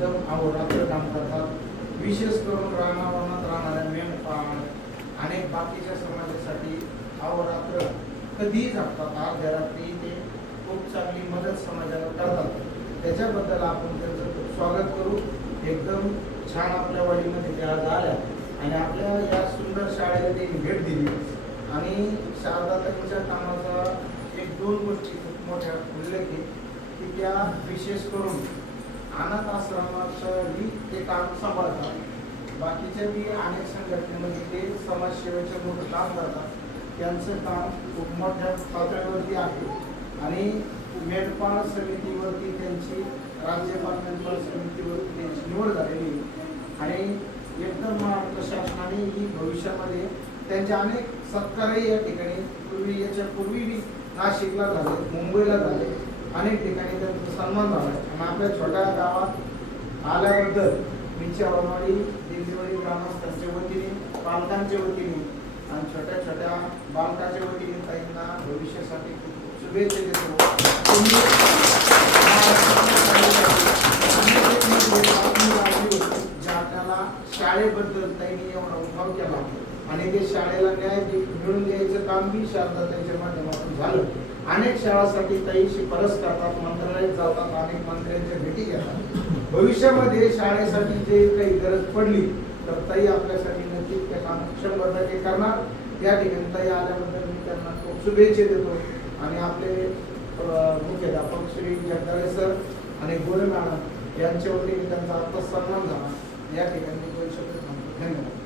एकदम अहोरात्र काम करतात. विशेष करून रानावरणात राहणाऱ्या मेंढपाळ अनेक बाकीच्या समाजासाठी अहोरात्र कधीही जगतात. आज रात्री ते खूप चांगली मदत समाजाला करतात. त्याच्याबद्दल आपण त्यांचं खूप स्वागत करू. एकदम छान आपल्या वाडीमध्ये त्या आज आल्या आणि आपल्या या सुंदर शाळेला त्यांनी भेट दिली आणि शारदाताईंच्या कामाचा एक दोन गोष्टी खूप मोठ्या उल्लेख आहे की त्या विशेष करून अनाथ आश्रमाचंही ते काम सांभाळतात. बाकीच्या बी अनेक संघटनेमध्ये ते समाजसेवेचं मोठं काम करतात. त्यांचं काम खूप मोठ्या पातळीवरती आहे आणि मेंढपाळ समितीवरती त्यांची राज्यपाल मेंढपाळ समितीवरती त्यांची निवड झालेली आणि एकदम महाराष्ट्र शासनाने ही भविष्यामध्ये त्यांचे अनेक सत्कारही या ठिकाणी याच्यापूर्वी नाशिकला झाले, मुंबईला झाले, अनेक ठिकाणी त्यांचा सन्मान झाला आणि आपल्या छोट्या गावात आल्याबद्दल मिरच्यावाडी दिल्लीवरील ग्रामस्थांच्या वतीने, पालकांच्या वतीने आणि छोट्या छोट्या बालकाच्या वतीने ताईंना भविष्यासाठी खूप खूप शुभेच्छा देतो. जे आपल्याला शाळेबद्दल ताईंनी एवढा उभाव केला आणि ते शाळेला न्याय मिळून द्यायचं काम बी शारदाताईंच्या माध्यमातून झालं. अनेक शाळांसाठी ताई शिफारस करतात, मंत्रालयात जातात, अनेक मंत्र्यांच्या भेटी घेतात. भविष्यामध्ये शाळेसाठी जे काही गरज पडली तर ताई आपल्यासाठी नक्कीच ते काम 100% करणार. या ठिकाणी ताई आल्याबद्दल मी त्यांना खूप शुभेच्छा देतो आणि आपले मुख्याध्यापक श्री जगदाळे सर आणि गोरे मॅडम यांच्या वतीने त्यांचा आता सन्मान झाला. या ठिकाणी 2 शब्द थांबतो. धन्यवाद.